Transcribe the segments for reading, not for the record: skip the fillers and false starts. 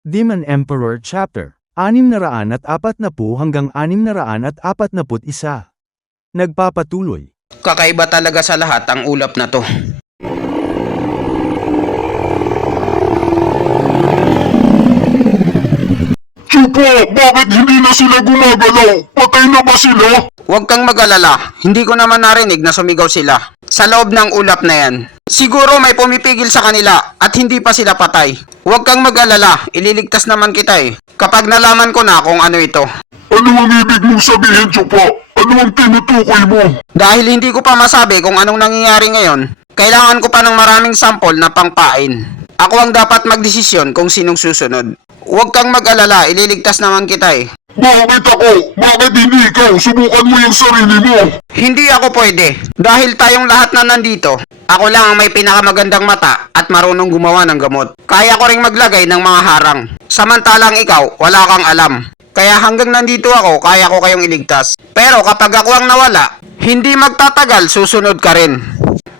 Demon Emperor Chapter 640 hanggang 641. Nagpapatuloy. Kakaiba talaga sa lahat ang ulap na to. Chupo, bakit hindi na sila gumagalaw? Patay na ba sila? Huwag kang mag-alala, hindi ko naman narinig na sumigaw sila. Sa loob ng ulap na yan. Siguro may pumipigil sa kanila at hindi pa sila patay. Huwag kang mag-alala, ililigtas naman kita eh. Kapag nalaman ko na kung ano ito. Ano ang ibig mong sabihin, Chupo? Ano ang tinutukoy mo? Dahil hindi ko pa masabi kung anong nangyayari ngayon, kailangan ko pa ng maraming sample na pangpain. Ako ang dapat magdesisyon kung sinong susunod. Huwag kang mag-alala, ililigtas naman kita eh. Bakit ako? Bakit hindi ikaw? Subukan mo yung sarili mo. Hindi ako pwede. Dahil tayong lahat na nandito, ako lang ang may pinakamagandang mata at marunong gumawa ng gamot. Kaya ko ring maglagay ng mga harang. Samantalang ikaw, wala kang alam. Kaya hanggang nandito ako, kaya ko kayong iligtas. Pero kapag ako ang nawala, hindi magtatagal, susunod ka rin.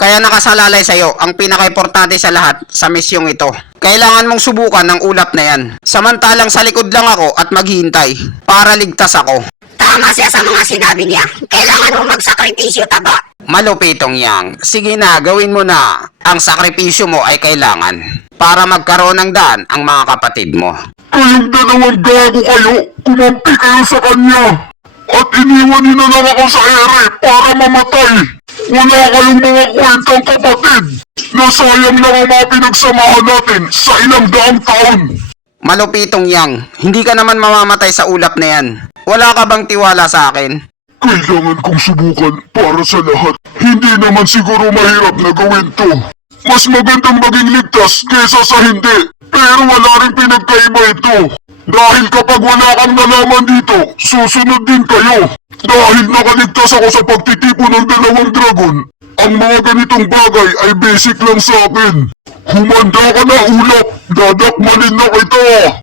Kaya nakasalalay sa'yo ang pinaka-importante sa lahat sa misyong ito. Kailangan mong subukan ng ulap na yan. Samantalang sa likod lang ako at maghihintay para ligtas ako. Tama siya sa mga sinabi niya. Kailangan mo magsakripisyo, taba. Malupitong yang. Sige na, gawin mo na. Ang sakripisyo mo ay kailangan para magkaroon ng daan ang mga kapatid mo. Kayong dalawang gago kayo. Kumampi kayo sa kanya. At iniwan niyo na lang ako sa ere para mamatay. Wala kayong mga kwentang kapatid. Nasayang lang ang mga pinagsamahan natin sa ilang daang taon. Malupitong yang. Hindi ka naman mamamatay sa ulap na yan. Wala ka bang tiwala sa akin? Kailangan kong subukan para sa lahat. Hindi naman siguro mahirap na gawin to. Mas magandang maging ligtas kaysa sa hindi. Pero wala rin pinagkaiba ito. Dahil kapag wala kang nalaman dito, susunod din kayo. Dahil nakaligtas ako sa pagtitipo ng dalawang dragon, ang mga ganitong bagay ay basic lang sa akin. Humanda ka na, ulap! Dadakmalin na kita!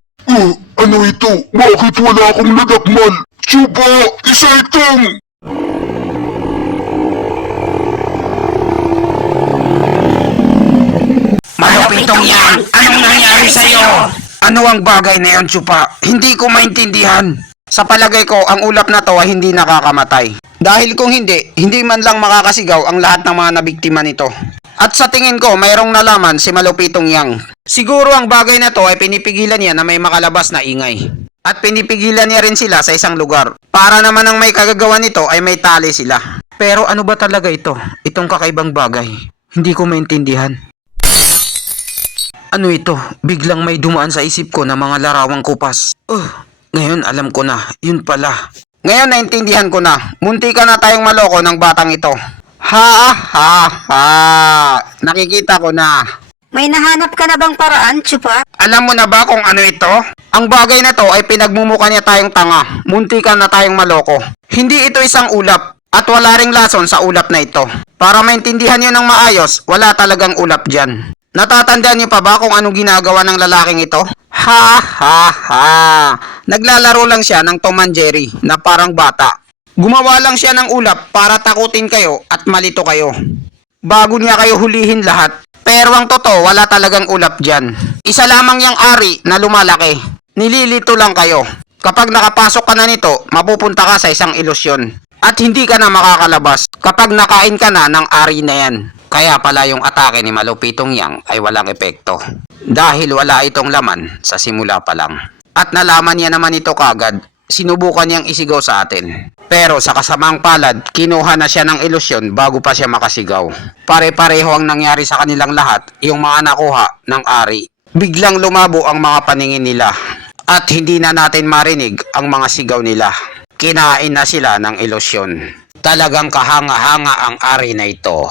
Ano ito? Bakit wala akong nadakmal? Chupa! Isa itong! Malupitong yang! Anong nangyari sa'yo? Ano ang bagay na yun, Chupa? Hindi ko maintindihan. Sa palagay ko, ang ulap na to ay hindi nakakamatay. Dahil kung hindi, hindi man lang makakasigaw ang lahat ng mga nabiktima nito. At sa tingin ko, mayroong nalaman si Malupitong Yang. Siguro ang bagay na to ay pinipigilan niya na may makalabas na ingay. At pinipigilan niya rin sila sa isang lugar. Para naman ang may kagagawa nito ay may tali sila. Pero ano ba talaga ito? Itong kakaibang bagay. Hindi ko maintindihan. Ano ito? Biglang may dumaan sa isip ko na mga larawang kupas. Ngayon alam ko na, yun pala. Ngayon naintindihan ko na, munti ka na tayong maloko ng batang ito. Nakikita ko na. May nahanap ka na bang paraan, Chupa? Alam mo na ba kung ano ito? Ang bagay na to ay pinagmumukha niya tayong tanga. Munti ka na tayong maloko. Hindi ito isang ulap. At wala ring lason sa ulap na ito. Para maintindihan nyo ng maayos, wala talagang ulap dyan. Natatandaan niyo pa ba kung anong ginagawa ng lalaking ito? Naglalaro lang siya ng Tom and Jerry na parang bata. Gumawa lang siya ng ulap para takutin kayo at malito kayo. Bago niya kayo hulihin lahat. Pero ang totoo, wala talagang ulap dyan. Isa lamang yung ari na lumalaki. Nililito lang kayo. Kapag nakapasok ka na nito, mapupunta ka sa isang ilusyon. At hindi ka na makakalabas kapag nakain ka na ng ari na yan. Kaya pala yung atake ni Malupitong Yang ay walang epekto. Dahil wala itong laman sa simula pa lang. At nalaman niya naman ito kagad, sinubukan niyang isigaw sa atin. Pero sa kasamang palad, kinuha na siya ng ilusyon bago pa siya makasigaw. Pare-pareho ang nangyari sa kanilang lahat, yung mga nakuha ng ari. Biglang lumabo ang mga paningin nila. At hindi na natin marinig ang mga sigaw nila. Kinain na sila ng ilusyon. Talagang kahanga-hanga ang ari na ito.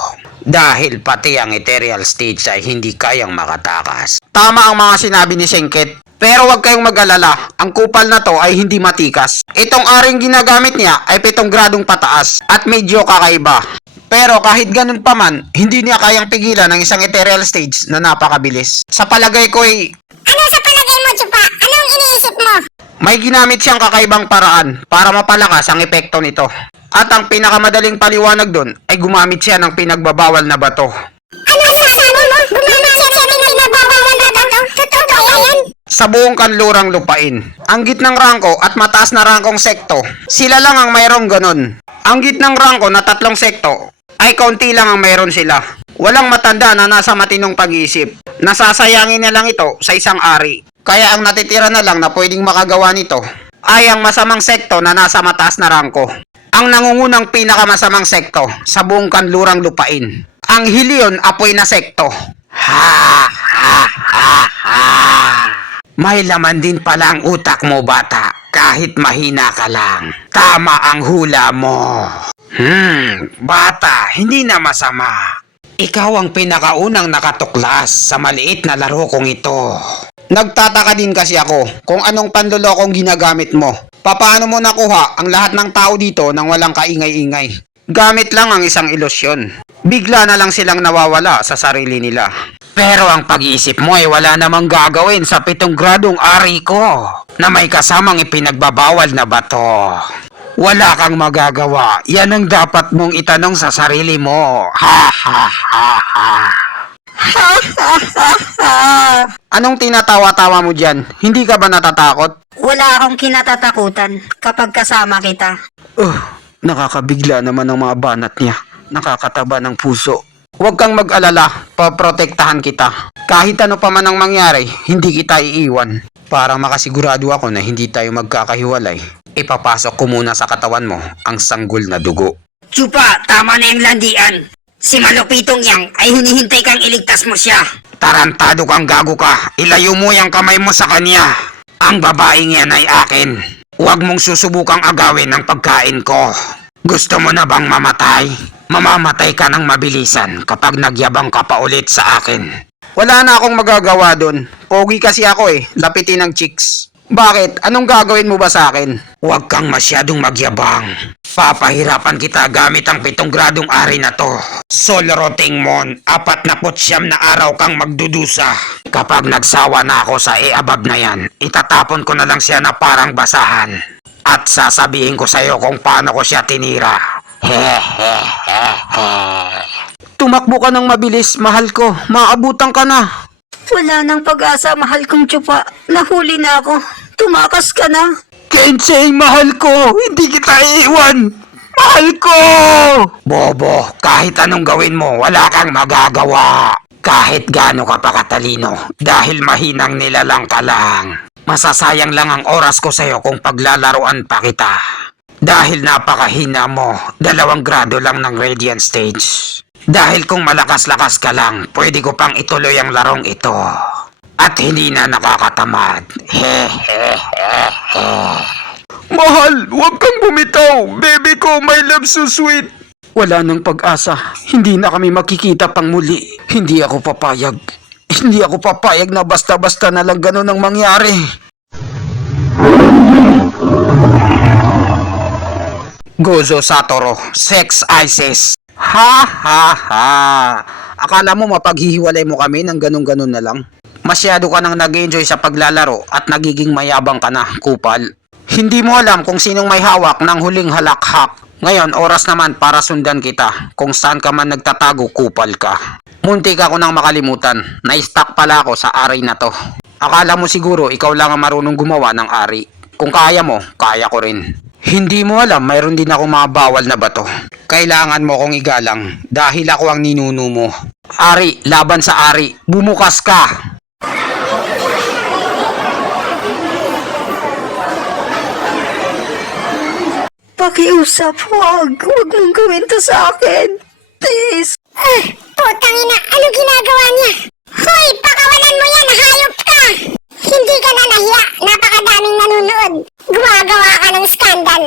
Dahil pati ang ethereal stage ay hindi kayang makatakas. Tama ang mga sinabi ni Sengket. Pero huwag kayong mag-alala, ang kupal na to ay hindi matikas. Itong aring ginagamit niya ay 7 gradong pataas at medyo kakaiba. Pero kahit ganun pa man, hindi niya kayang pigilan ng isang ethereal stage na napakabilis. Sa palagay ko ay... Ano sa palagay mo, Chupa? Anong iniisip mo? May ginamit siyang kakaibang paraan para mapalakas ang epekto nito. At ang pinakamadaling paliwanag doon ay gumamit siya ng pinagbabawal na bato. Ano sasabi mo? Gumamit siya ng pinagbabawal na bato? Totoo ba yan? sa buong kanlurang lupain. Ang gitnang rangko at mataas na rangkong sekto, sila lang ang mayroong ganun. Ang gitnang rangko na 3 sekto, ay kaunti lang ang mayroon sila. Walang matanda na nasa matinong pag-iisip. Nasasayangin na lang ito sa isang ari. Kaya ang natitira na lang na pwedeng makagawa nito, ay ang masamang sekto na nasa mataas na rangko. Ang nangungunang pinakamasamang sekto sa buong kanlurang lupain. Ang Helion apoy na sekto. Ha ha ha ha. May laman din pala ang utak mo, bata. Kahit mahina ka lang. Tama ang hula mo. Bata, hindi na masama. Ikaw ang pinakaunang nakatuklas sa maliit na laro kong ito. Nagtataka din kasi ako kung anong panlolokong ginagamit mo. Paano mo nakuha ang lahat ng tao dito nang walang kaingay-ingay? Gamit lang ang isang ilusyon. Bigla na lang silang nawawala sa sarili nila. Pero ang pag-iisip mo ay wala namang gagawin sa 7 gradong ari ko na may kasamang ipinagbabawal na bato. Wala kang magagawa. Yan ang dapat mong itanong sa sarili mo. Ha ha ha ha. Anong tinatawa-tawa mo dyan? Hindi ka ba natatakot? Wala akong kinatatakutan kapag kasama kita. Nakakabigla naman ang mga banat niya. Nakakataba ng puso. Huwag kang mag-alala, paprotektahan kita. Kahit ano pa man ang mangyari, hindi kita iiwan. Para makasigurado ako na hindi tayo magkakahiwalay, ipapasok ko muna sa katawan mo ang sanggol na dugo. Chupa, tama na yung landian. Si malupitong yang ay hinihintay kang iligtas mo siya. Tarantado kang gago ka. Ilayo mo yung kamay mo sa kanya. Ang babaeng yan ay akin. Huwag mong susubukang agawin ang pagkain ko. Gusto mo na bang mamatay? Mamamatay ka ng mabilisan kapag nagyabang ka pa ulit sa akin. Wala na akong magagawa dun. Pogi kasi ako lapitin ng chicks. Bakit? Anong gagawin mo ba sa akin? Huwag kang masyadong magyabang. Papahirapan kita gamit ang 7 gradong ari na to. Solroting mon, 49 na araw kang magdudusa. Kapag nagsawa na ako sa above na yan, itatapon ko na lang siya na parang basahan. At sasabihin ko sa'yo kung paano ko siya tinira. Tumakbo ka ng mabilis, mahal ko. Maabutan ka na. Wala nang pag-asa, mahal kong Chupa. Nahuli na ako. Tumakas ka na. Kensei, mahal ko. Hindi kita iiwan. Mahal ko! Bobo, kahit anong gawin mo, wala kang magagawa. Kahit gaano ka pa katalino, dahil mahinang nilalang ka lang. Masasayang lang ang oras ko sa'yo kung paglalaruan pa kita. Dahil napakahina mo, 2 grado lang ng Radiant Stage. Dahil kung malakas-lakas ka lang, pwede ko pang ituloy ang larong ito. At hindi na nakakatamad. Mahal, huwag kang bumitaw. Baby ko, my love so sweet. Wala nang pag-asa. Hindi na kami makikita pang muli. Hindi ako papayag. Hindi ako papayag na basta-basta na lang ganun ang mangyari. Gozo Satoru, Sex Isis. Ha ha ha. Akala mo mapaghihiwalay mo kami ng ganun-ganun na lang? Masyado ka nang nag-enjoy sa paglalaro at nagiging mayabang ka na, kupal. Hindi mo alam kung sinong may hawak ng huling halakhak. Ngayon, oras naman para sundan kita. Kung saan ka man nagtatago, kupal ka. Muntik ako nang makalimutan. Na-stuck pala ako sa ari na to. Akala mo siguro ikaw lang ang marunong gumawa ng ari. Kung kaya mo, kaya ko rin. Hindi mo alam, mayroon din ako mga bawal na bato. Kailangan mo kong igalang dahil ako ang ninuno mo. Ari, laban sa ari. Bumukas ka! Pakiusap, huwag. Huwag mong gawin to sa akin. Please. Putang ina, anong ginagawa niya? Hoy, pakawalan mo yan, hayop ka! Hindi ka na nahiya, napakadaming nanonood. Gumagawa ka ng skandal.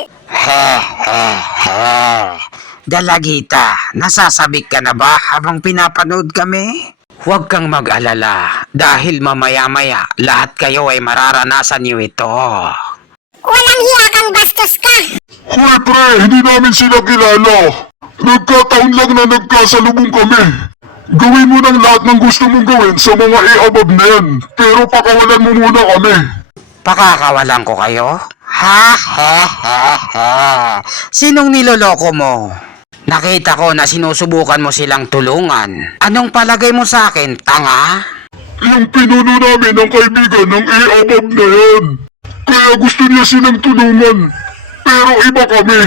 Dalagita, nasasabik ka na ba habang pinapanood kami? Huwag kang mag-alala dahil mamaya-maya lahat kayo ay mararanasan niyo ito. Walang hiya kang bastos ka! Hoy pre, hindi namin sila kilala. Nagkataon lang na nagkasalubong kami. Gawin mo ng lahat ng gusto mong gawin sa mga above na yan. Pero pakawalan mo muna kami. Pakakawalan ko kayo? Ha ha ha ha. Sinong niloloko mo? Nakita ko na sinusubukan mo silang tulungan. Anong palagay mo sa akin, tanga? Yung pinuno namin ang kaibigan ng A-above na yan. Kaya gusto niya silang tulungan. Pero iba kami.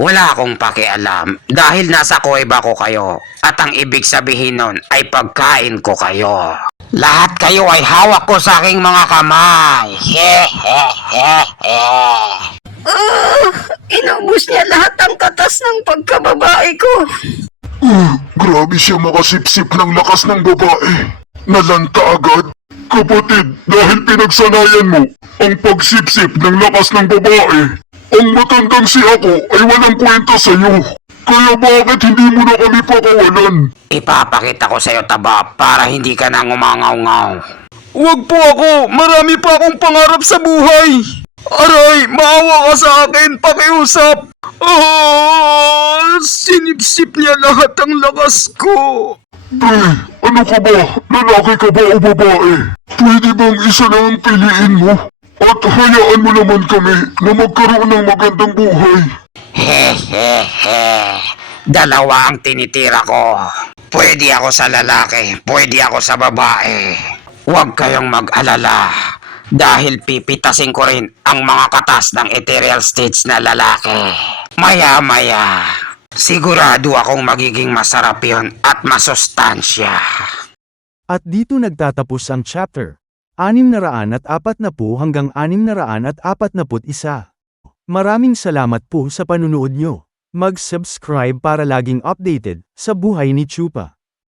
Wala akong pakialam dahil nasa kuweba ko kayo at ang ibig sabihin nun ay pagkain ko kayo. Lahat kayo ay hawak ko sa aking mga kamay. Inubos niya lahat ang katas ng pagkababae ko. Grabe siya makasipsip ng lakas ng babae. Nalanta agad. Kapatid, dahil pinagsanayan mo ang pagsipsip ng lakas ng babae, ang matandang si ako ay walang kwenta sa'yo. Kaya bakit hindi mo na kami pakawalan? Ipapakita ko sa'yo, Taba, para hindi ka na ngumangaw-ngaw. Huwag po ako! Marami pa akong pangarap sa buhay! Aray! Maawa ka sa akin! Pakiusap! Sinipsip niya lahat ang lakas ko! Pre, ano ka ba? Lalaki ka ba o babae? Pwede bang isa lang ang piliin mo? At hayaan mo naman kami na magkaroon ng magandang buhay. Dalawa ang tinitira ko. Pwede ako sa lalaki, pwede ako sa babae. Huwag kayong mag-alala. Dahil pipitasin ko rin ang mga katas ng ethereal stage na lalaki. Maya-maya, sigurado akong magiging masarap yun at masustansya. At dito nagtatapos ang chapter 640 hanggang 641. Maraming salamat po sa panunood nyo. Mag-subscribe para laging updated sa buhay ni Chupa.